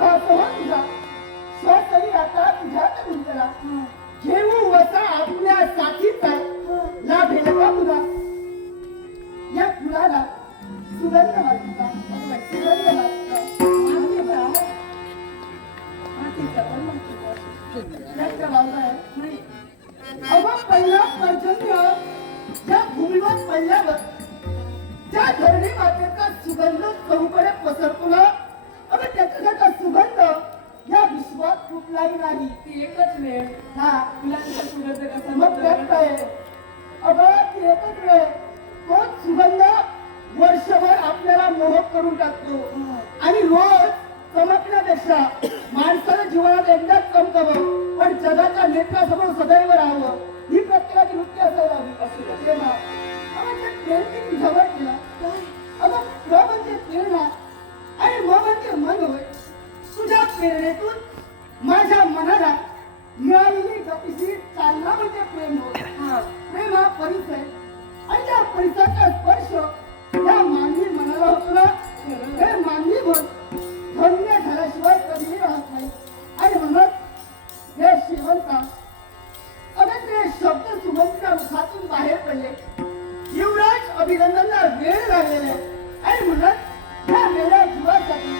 भास हो तुझा श्वासही आता तुझ्यात गुंतला घेऊ वसा आपल्या साथीचा लाभेल का तुला या फुलाला सुगंध वाटता सुगंध वाटता पहिला पर्जन्य ज्या भूमीवर पडल्यावर त्या धरणी मातेचा सुगंध चहूकडे पसरतो ना अगं त्याचा सुगंध या विश्वात कुठलाही नाही ती एकच वेळ हा फुलांचा सुगंध कसा मग व्यक्त आहे अगं ती एकच वेळ तोच सुगंध वर्षभर आपल्याला मोहक करून टाकतो आणि रोज चमकण्यापेक्षा माणसाला जीवनात एकदाच चमकावं पण जगाच्या नेत्रासमोर सदैव राहावं ही प्रत्येकाची वृत्ती असायला हवी प्रेम जवळ केला अगं प्र म्हणजे प्रेरणा आणि म म्हणजे मन होय तुझ्या प्रेरणेतून माझ्या मनाला मिळालेली गतिशील चालना म्हणजे प्रेम होय प्रेम हा परिचय आणि त्या परिचयाचा स्पर्श या मानवी मनाला होतो ना हे मानवी मन धन्य झाल्याशिवाय कधीही राहत नाही आणि म्हणत हे श्रीमंता अगं शब्द सुगंधीच्या मुखातून बाहेर पडले युवराज अभिनंदनला वेळ लागलेला आणि म्हणत या वेळा जीवासाठी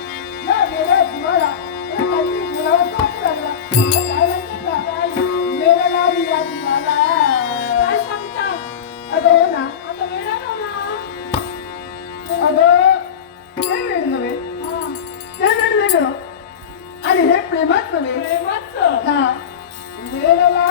या वेळा जीवाला काहीतरी बोलावंसं वाटू लागला काय म्हणतात का वेळेला या जीवाला काय सांगता अगं हो ना आता वेळा अगं ते वेळ नव्हे ते वेळ वेगळं आणि हे प्रेमाच नव्हे प्रेमाच हा वेळेला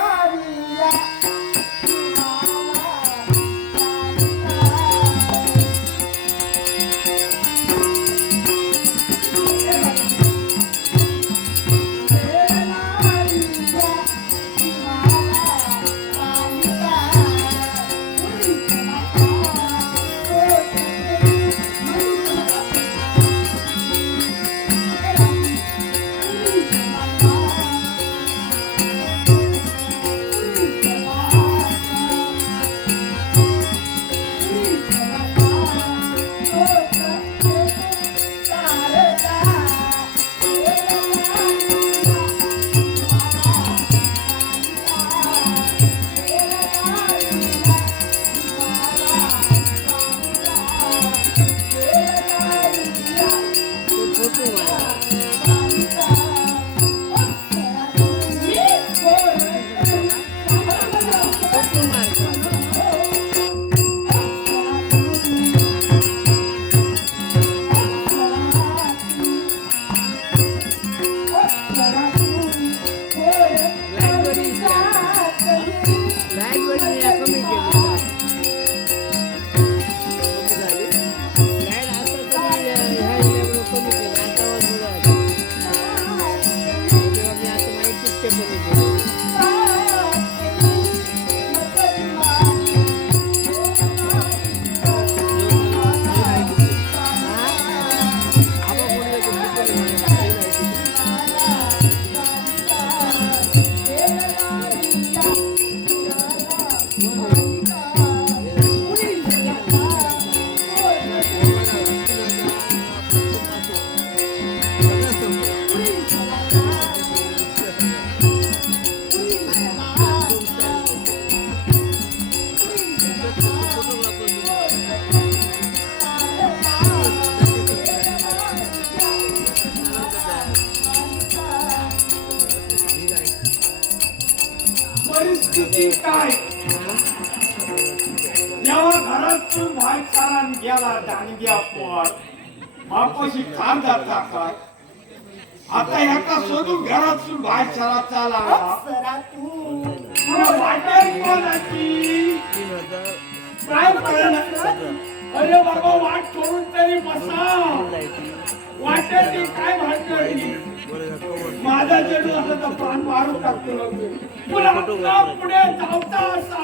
परिस्थिती काय जेव्हा घरातून भाईचारा गेला दांडग्या पोर मापाशी खान जाता आता ह्याका सोडून घरातून भाईचारा चालला तुला वाटेल कोणाची काय कळलं अरे बाबा वाट सोडून तरी बसा वाटेल ती काय भांडली माझा चेडू असं तर प्राण मारून टाकतो तुला पुढे धावता असा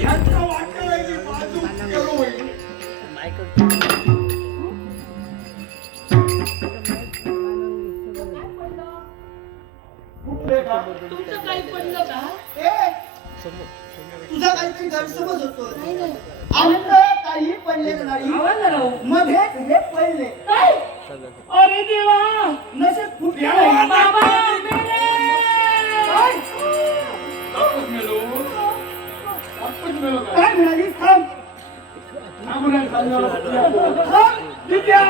यांच्या वाटेल बाजू केलो होईल तुमचं काही पडलं का तुझा काहीतरी गैरसमज होतो आमचं काही पडलेलं नाही मध्येच हे पडले अरे देवा नशेत मिळो का काय म्हणालीस थांब थांबून थांब विद्या